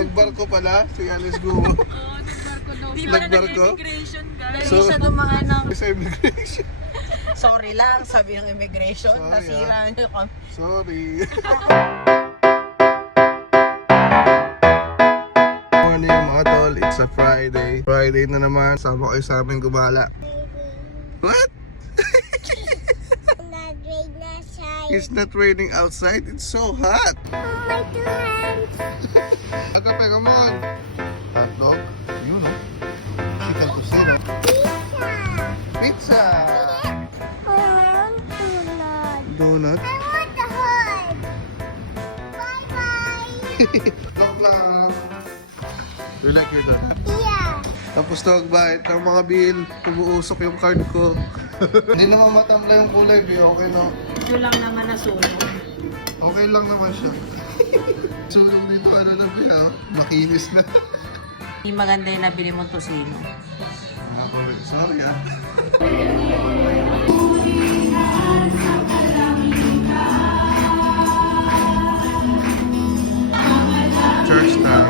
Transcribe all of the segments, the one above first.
Nagbarko pala si Alice Gumo. Oo, nagbarko daw. Di ba na Nagbarko? nag-immigration, guys? Hindi siya dumaan ng... Sa immigration. Sorry lang, sabi ng immigration. Sorry, Nasira niyo kami. Sorry. Morning mga tol, it's a Friday. Friday na naman, sama kayo sa amin gumala. What? It's not raining outside, it's so hot. My two hands. Agape, come on. Hot dog? Yun no? Chicken tocino. Pizza. Pizza! I want donut. Donut? I want the hood. Bye-bye. Lock lang. You like your donut? Yeah. Tapos na magbayad ng mga bill, tumuusok yung card ko. Hindi naman matamla yung kulay, B. Okay no? Ito lang naman na sunog. Okay lang naman siya. Sulong dito, ano na, B, ha? Makinis na. Hindi maganda yung nabili mong tosino. Sorry, ha? Church time.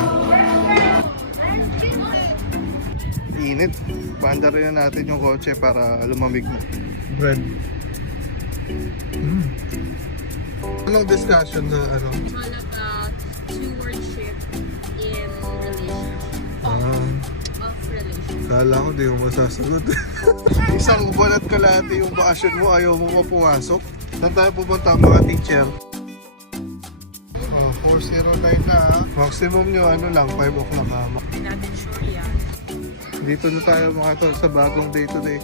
Init. Paanda rin na natin yung kotse para lumamig na. Bread. Anong discussion na ano? It's all about stewardship in relationship. Of relationship. Kala ko di mo masasagot. Isang buwan at kalahati yung bakasyon mo, ayaw mo pumasok. Saan tayo pupunta mga teacher? 409 na ha. Maximum nyo ano lang, 5 o'clock na. Hindi natin sure yan. Dito na tayo mga tol sa bagong day to day.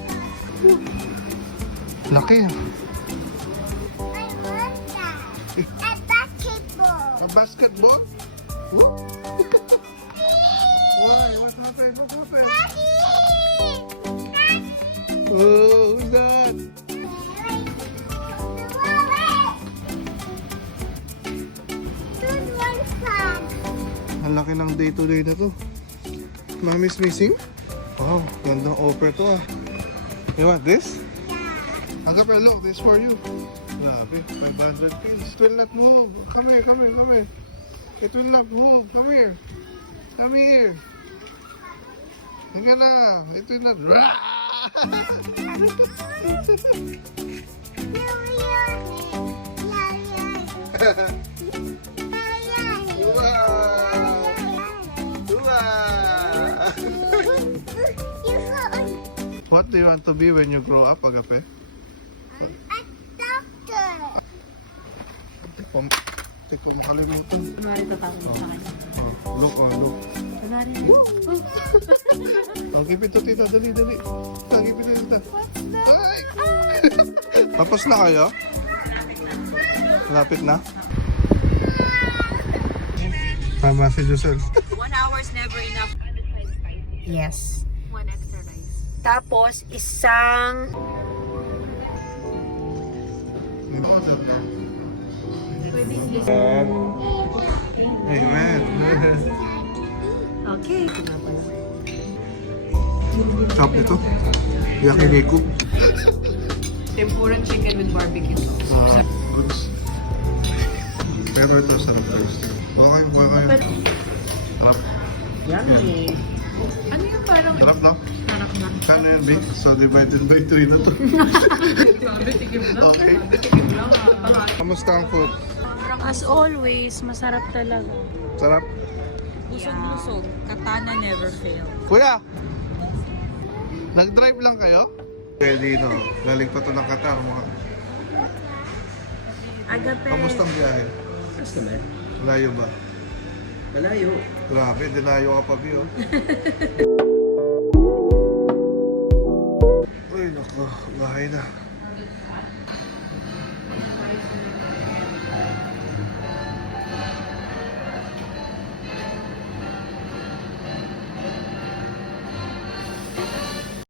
Laki ah. I want that. A basketball. A basketball? Whoop. Why? What happened? What happened? Oh, who's that? Ang laki ng day to day na to. Mommy's missing? Wow, gandang offer to ah. You want this? Agape, look, this for you. Grabe, 500 pills. It will not move. Come here, come here, come here. It will not move. Come here. Come here. Hinga na. It will not... What do you want to be when you grow up, Agape? Hindi ko makalimutan. Kunwari tatapos mo sa kanya. Oh, look, look. Kunwari na. Oh, give it to tita. Dali, dali. Give it to tita. Ay! Tapos na kayo? Malapit na? Tama si Josel. 1 hour is never enough. Yes. One extra rice. Tapos, isang... Amen. Okay. Ito na pala. Chop nito. Yakiniku. Tempura chicken with barbecue sauce. Goods. Favorite or sarap first? Baka kayo. Sarap. Yummy. Ano yung parang... Sarap lang. Sarap na. Kano yun, Vic? So divided by 3 na to. Grabe, tigim lang. Okay. Grabe, tigim lang. Kamusta ang food? As always, masarap talaga. Sarap? Busog-busog. Katana never fail. Kuya! Nag-drive lang kayo? Pwede no. Galing pa to ng Qatar mga. Agape. Kamusta ang biyahe? Basta na. Malayo ba? Malayo. Grabe, dinayo ka pa, Bio. Uy, naku, bahay na.